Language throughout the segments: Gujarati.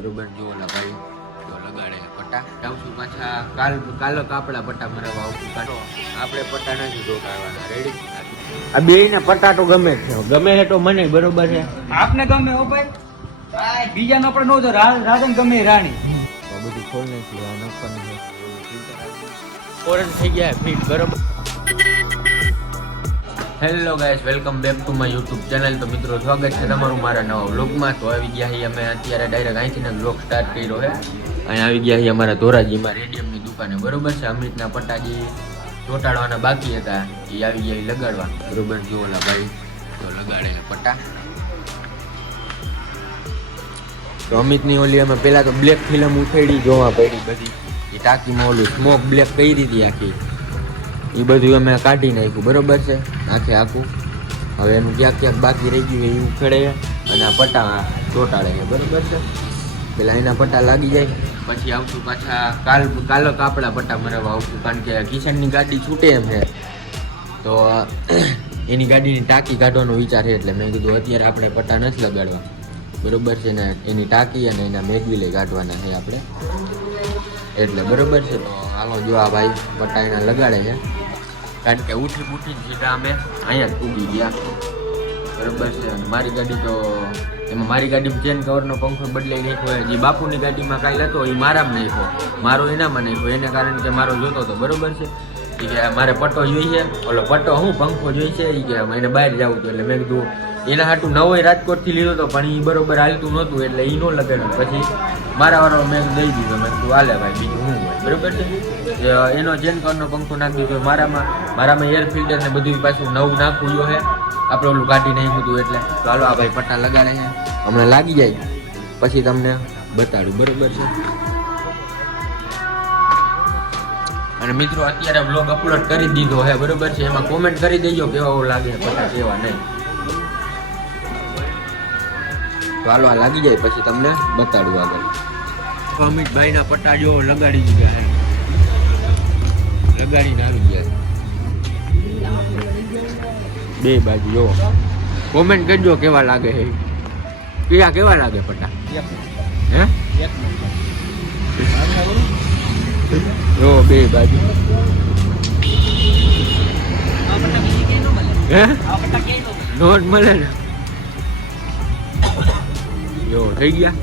બરોબર જો ઓલા ભાઈ જો લગાડે પટ્ટા આવશું પાછા કાલો કાપડા પટ્ટા મરાવવા આવશું કાઢો આપણે પટ્ટા નથી જોડાડવાના રેડી આ બે ને પટ્ટા તો ગમે છે ગમે છે તો મને બરોબર છે આપને ગમે હો ભાઈ બીજા નો પણ નો તો રાધન ગમે રાણી બધું ખોલ નાખ્યું આ નખવાનું છે ફોરન થઈ ગયા ફીટ બરોબર. Hello guys, welcome back to my YouTube channel. તો મિત્રો સ્વાગત છે તમારું મારા નવા વ્લોગમાં. તો આવી ગયા છીએ અમે અત્યારે ડાયરેક્ટ અહીંથી ને વ્લોગ સ્ટાર્ટ કર્યો છે. અહીંયા આવી ગયા છીએ અમારા ધોરાજીમાં રેડિયમની દુકાને બરોબર છે. અમિતના પટ્ટાજી ચોટાડવાના બાકી હતા એ આવી ગયા લગાડવા બરોબર. જો ઓલા ભાઈ તો લગાડે પટ્ટા. તો અમિતની ઓલી અમે પેલા તો બ્લેક ફિલ્મ ઉઠેડી જોવા પડી બધી એ ટાંકીમાં ઓલું સ્મોક બ્લેક કરી હતી આખી એ બધું અમે કાઢી નાખ્યું બરોબર છે આખું. હવે એનું ક્યાંક ક્યાંક બાકી રહી ગયું એ ઉખેડે અને આ પટ્ટા ચોટાડે છે બરોબર છે. પેલા એના પટ્ટા લાગી જાય પછી આવશું પાછા કાલો કાપડા પટ્ટા મરાવવા આવશું કારણ કે કિશનની ગાડી છૂટે એમ છે. તો એની ગાડીની ટાંકી કાઢવાનો વિચાર છે એટલે મેં કીધું અત્યારે આપણે પટ્ટા નથી લગાડવા બરોબર છે ને. એની ટાંકી અને એના મેગવીલે કાઢવાના છે આપણે એટલે બરોબર છે. તો હાલો જો આ ભાઈ પટ્ટા એના લગાડે છે કારણ કે ઉઠી સીધા અમે અહીંયા જ ઉગી ગયા બરોબર છે. અને મારી ગાડી તો એમાં મારી ગાડીમાં ચેન કવરનો પંખો બદલાઈ નાખ્યો. જે બાપુની ગાડીમાં કાંઈ હતો એ મારામાં નાખ્યો, મારો એનામાં નાખ્યો એને કારણ કે મારો જોતો હતો બરોબર છે. એ કે મારે પટ્ટો જોઈએ, ઓલો પટ્ટો હું પંખો જોઈ છે એ કે એને બહાર જવું હતું એટલે મેં કીધું એના હાટું નવો રાજકોટથી લીધો હતો પણ એ બરોબર હાલતું નહોતું એટલે એ ન લગાડ્યું. પછી મારા વાળો મેં દઈ દીધો, મેં કીધું હાલે ભાઈ બીજું શું હોય બરોબર છે. એનો ચેન કવરનો પંખો નાખી દીધો મારામાં એર ફિલ્ટર ને બધું પાછું નવું નાખવું છે આપણે ઓલું કાઢી નાખ્યું હતું એટલે. તો હાલો આ ભાઈ પટ્ટા લગાડે છે હમણાં લાગી જાય પછી તમને બતાડું બરોબર છે. અને મિત્રો અત્યારે વ્લોગ અપલોડ કરી દીધો છે બરોબર છે. એમાં કોમેન્ટ કરી દેજો કેવા લાગે પટ્ટા કેવા નહીં. તો હાલો આ લાગી જાય પછી તમને બતાડું આગળ. અમિતભાઈ ના પટ્ટા જો લગાડી દીધા છે, લગાડીને આવી ગયા બે બાજુ. જો કોમેન્ટ કરજો કેવા લાગે છે કેવા લાગે પટ્ટા હે જો બે બાજુ હે નોટ મળે ને જો થઈ ગયા.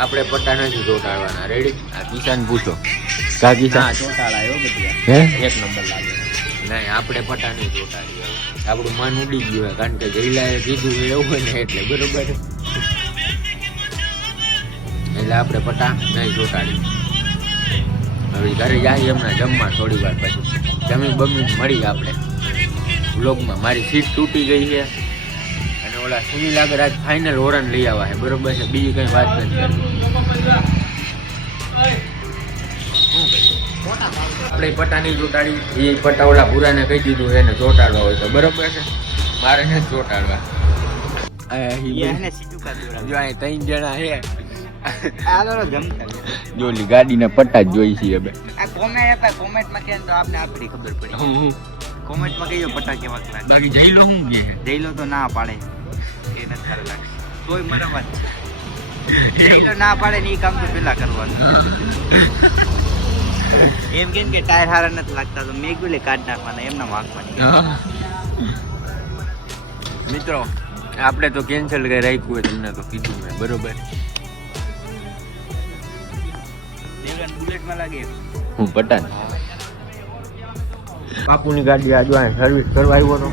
આપણે પટ્ટા નથી ચોટાડવાના રેડી. આ કિસાન પૂછો કા કિસાન ચોટાડાયો બધી હે એક નંબર લાગે નહીં આપણે પટ્ટા નહીં ચોટાડીએ. આપણું મન ઉડી ગયું હોય કારણ કે જઈલાએ કીધું એવું હોય ને એટલે બરોબર એટલે આપણે પટ્ટા નહીં ચોટાડીએ. હવે ઘરે જાય એમના જમવા થોડી વાર પછી જમી મળી આપણે વ્લોગમાં. મારી સીટ તૂટી ગઈ છે અને ઓલા સુનિલ આગળ આજ ફાઇનલ ઓરન લઈ આવ્યા છે બરોબર છે. બીજી કઈ વાત નથી કરવી. આપણે પટ્ટા નહીં ચોટાડી એ પટ્ટા ઓલા ભૂરાને કહી દીધું એને ચોટાડવા હોય તો બરોબર છે. મારે નથી ચોટાડવા. જો અહીં 3 જણા છે જોલી ગાડીના પટ્ટા જ જોઈ છીએ હવે. કોમેન્ટમાં કે તો આપને આપણી ખબર પડી. કોમેન્ટમાં કહીજો પટ્ટા કેવા લાગે. બાકી જઈલો શું કે જઈલો તો ના પાડે એ નથી સારું લાગશે તોય મારા વાત જઈલો ના પાડે ને એ કામ તો પેલા કરવાનું. એમ કેમ કે ટાયર હારા નથી લાગતા તો મેગુલે કાઢ નાખવાના એમના વાંકવાની. મિત્રો આપણે તો કેન્સલ કરી રાખ્યું હોય તમને તો કીધું મેં બરોબર. બુલેટમાં લાગે હું પટાન બાપુની ગાડી આ જો સર્વિસ કરવા આવ્યો હતો.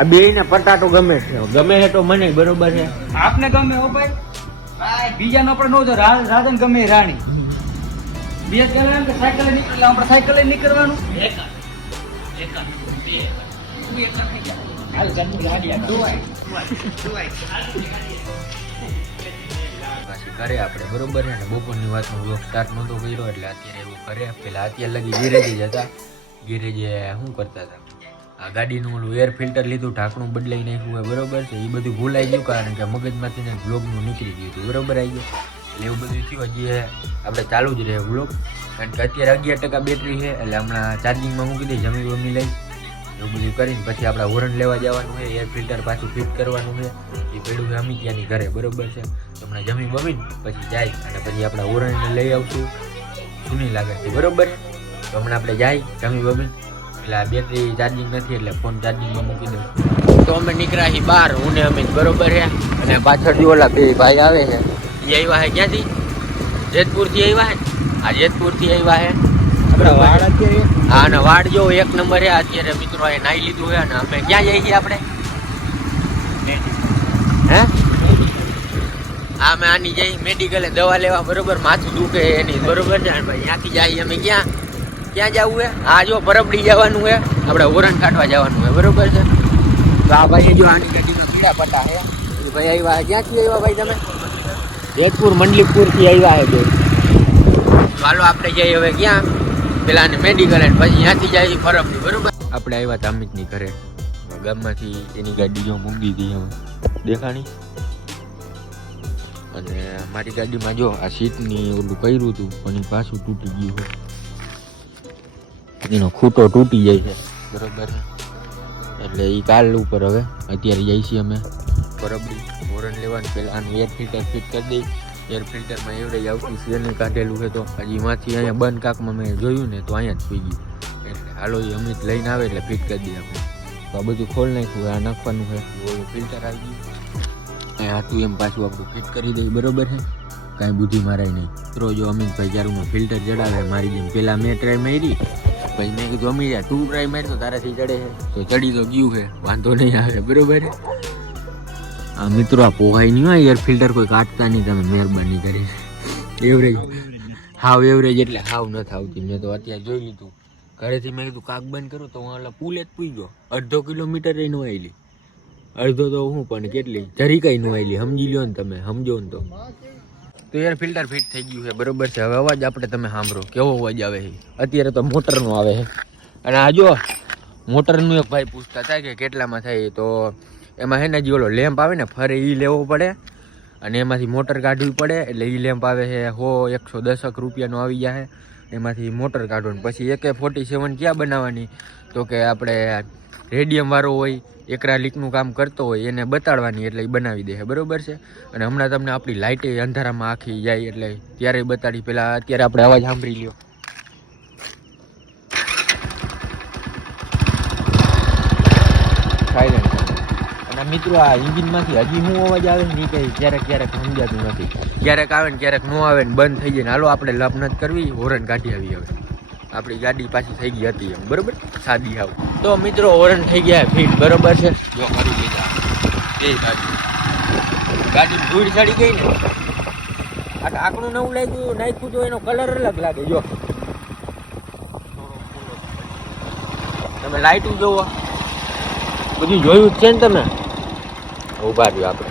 આ બે ને પટ્ટા તો ગમે છે તો મને બરોબર છે. આપને ગમે હો ભાઈ બીજા નો પણ નો તો રાધન ગમે રાણી. બે જણા કે સાયકલ નીકળે આપણે સાયકલ નીકળવાનું કરે આપણે બરોબર છે ને. બપોરની વાતનો વ્લોગ સ્ટાર્ટ નહોતો કર્યો એટલે અત્યારે એવું કરે. પેલા અત્યારે લગી ગેરેજ જ હતા. ગેરેજે શું કરતા હતા આ ગાડીનું ઓલું એર ફિલ્ટર લીધું, ઢાંકણું બદલાઈ નાખ્યું હોય બરોબર છે. એ બધું ભૂલાઈ ગયું કારણ કે મગજમાંથી ને વ્લોગનું નીકળી ગયું હતું બરોબર આવી ગયું એટલે એવું બધું થયું. હજી આપણે ચાલુ જ રહે વ્લોગ કારણ કે અત્યારે 11% બેટરી છે એટલે હમણાં ચાર્જિંગમાં મૂકી દઈ જમી લઈ એવું બધું કરીને પછી આપણે હોરન લેવા જવાનું છે, એર ફિલ્ટર પાછું ફિટ કરવાનું છે. એ પડ્યું છે અમી ત્યાંની ઘરે, બરોબર છે. તો હમણાં જમી બમીને પછી જાય અને પછી આપણે હોરનને લઈ આવશું સુની લાગે છે, બરોબર. તો હમણાં આપણે જાય જમી બમીને, એટલે આ બેટરી ચાર્જિંગ નથી એટલે ફોન ચાર્જિંગમાં મૂકી દઉં. તો અમે નીકળ્યા છીએ બહાર, હું ને અમિત, બરોબર છે. અને પાછળથી ઓલા બે ભાઈ આવે છે, એ આવ્યા છે ક્યાંથી? જેતપુરથી આવ્યા છે. આ જેતપુરથી આવ્યા છે. હા ને વાડ જો એક નંબર છે અત્યારે મિત્રો. એ નાઈ લીધું છે ને અમે ક્યાં જઈએ છીએ આપણે? હે હા અમે આની જઈ મેડિકલે દવા લેવા, બરોબર. માથું દુખે એની, બરોબર છે ભાઈ. ત્યાંથી જઈએ અમે. ક્યાં જવું છે? હા જો પરબડી જવાનું છે, આપણે હોરન કાઢવા જવાનું છે, બરોબર છે. તો આ ભાઈ જો આની ગાડીમાં પીડા પટ્ટા છે. ભાઈ આવ્યા છે. ક્યાંથી આવ્યા ભાઈ તમે? જેતપુર મંડલીપુરથી આવ્યા છે બે. ચાલો આપણે જઈએ હવે ક્યાં? પેલા મેડિકલ અને પછી ત્યાંથી જાય પરબડી, બરોબર. આપણે આવ્યા હતા અમિતની ઘરે. ગામમાંથી એની ગાડી જો મૂકી દીધી હવે દેખાણી. અને મારી ગાડીમાં જો આ સીટની ઓલું કર્યું હતું પણ એ પાછું તૂટી ગયું છે. એનો ખૂટો તૂટી જાય છે, બરોબર. એટલે એ કાલ ઉપર હવે અત્યારે જઈએ છીએ અમે પરબડી હોરન લેવાનું. પહેલાં આનું એર ફિલ્ટર ફિટ કરી દઈ. એર ફિલ્ટરમાં એવરેજ આવતું છે એને કાઢેલું છે. તો હજી એમાંથી અહીંયા બંધ કાકમાં મેં જોયું ને તો અહીંયા જ પી ગયું. એટલે હાલો એ અમિત લઈને આવે એટલે ફિટ કરી દઈએ આપણે. તો આ બધું ખોલ નાખ્યું, આ નાખવાનું છે. ઓલું ફિલ્ટર આવી ગયું અહીંયા હતું એમ પાછું આપણું ફિટ કરી દઈએ, બરોબર છે. કાંઈ બુદ્ધિ મારાય નહીં. મિત્રો જો અમિતભાઈ ક્યારુંમાં ફિલ્ટર ચડાવે મારી જેમ. પહેલાં મેં ટ્રાય મારી, પછી મેં કીધું અમી યાર તું ટ્રાય મારી તો તારાથી ચડે છે. તો ચડી તો ગયું છે, વાંધો નહીં આવે, બરોબર. આ મિત્રો આ પોહાય નહીં હોય એર ફિલ્ટર કોઈ કાઢતા નહીં, તમે મહેરબાની કરી. એવરેજ હાવ એવરેજ એટલે હાવ નથી આવતી. મેં તો અત્યારે જોઈ લીધું ઘરેથી. મેં કીધું કાક બંધ કરું તો હું ઓલા પુલે જ પૂઈ ગયો. 1.5 કિલોમીટર નો આવેલી, અડધો તો હું પણ કેટલી જરી કઈ નો આવેલી, સમજી લ્યો ને તમે, સમજો ને તો એર ફિલ્ટર ફિટ થઈ ગયું છે, બરોબર છે. હવે અવાજ આપણે તમે સાંભળો કેવો અવાજ આવે છે. અત્યારે તો મોટરનો આવે છે. અને આ જો મોટરનું એક ભાઈ પૂછતા હતા કે કેટલામાં થાય, તો એમાં હે ને જે ઓલો લેમ્પ આવે ને ફરે એ લેવો પડે અને એમાંથી મોટર કાઢવી પડે. એટલે એ લેમ્પ આવે છે 110 રૂપિયાનો આવી જાય. એમાંથી મોટર કાઢવાની. પછી AK-47 ક્યાં બનાવવાની? તો કે આપણે રેડિયમ વાળો હોય, એક્રાલિકનું કામ કરતો હોય એને બતાડવાની, એટલે એ બનાવી દે, બરોબર છે. અને હમણાં તમને આપણી લાઇટે અંધારામાં આખી જાય એટલે ત્યારે બતાડી. પહેલાં અત્યારે આપણે અવાજ સાંભળી લ્યો. સાયલેન્ટ. અને મિત્રો આ ઇન્જિનમાંથી હજી શું અવાજ આવે ને એ કંઈ ક્યારેક સમજાતું નથી. ક્યારેક આવે ને ક્યારેક ન આવે ને બંધ થઈ જાય ને. હાલો આપણે લપ નથી કરવી, હોરન કાઢી આવી. હવે આપણી ગાડી પાછી થઈ ગઈ હતી એમ, બરોબર, સાદી આવ. તો મિત્રો હોરન થઈ ગયા ફિટ, બરોબર છે. જો કરી દીધા એ ગાડી ધૂળ ચડી ગઈ ને. આ આકડું નવું લાગ્યું નાખ્યું તો એનો કલર અલગ લાગે. જો તમે લાઇટું જોવો, બધું જોયું જ છે ને તમે. ઉભા રહ્યો આપણે.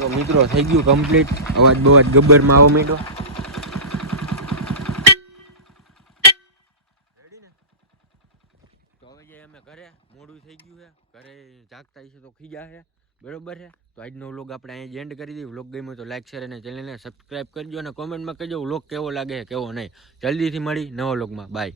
તો મિત્રો થઈ ગયું કમ્પ્લીટ. અવાજ બવાજ ગબ્બરમાં આવવા માંડ્યો. તો હવે જઈએ અમે ઘરે, મોડું થઈ ગયું છે. ઘરે જાગતા છે તો ખીજા છે, બરોબર છે. તો આજનો વ્લોગ આપણે અહીંયા એન્ડ કરી દઈએ. વ્લોગ ગમ્યો તો લાઈક શેર અને ચેનલને સબસ્ક્રાઈબ કરજો અને કોમેન્ટમાં કહેજો વ્લોગ કેવો લાગે કેવો નહીં. જલ્દીથી મળી નવા વ્લોગમાં. બાય.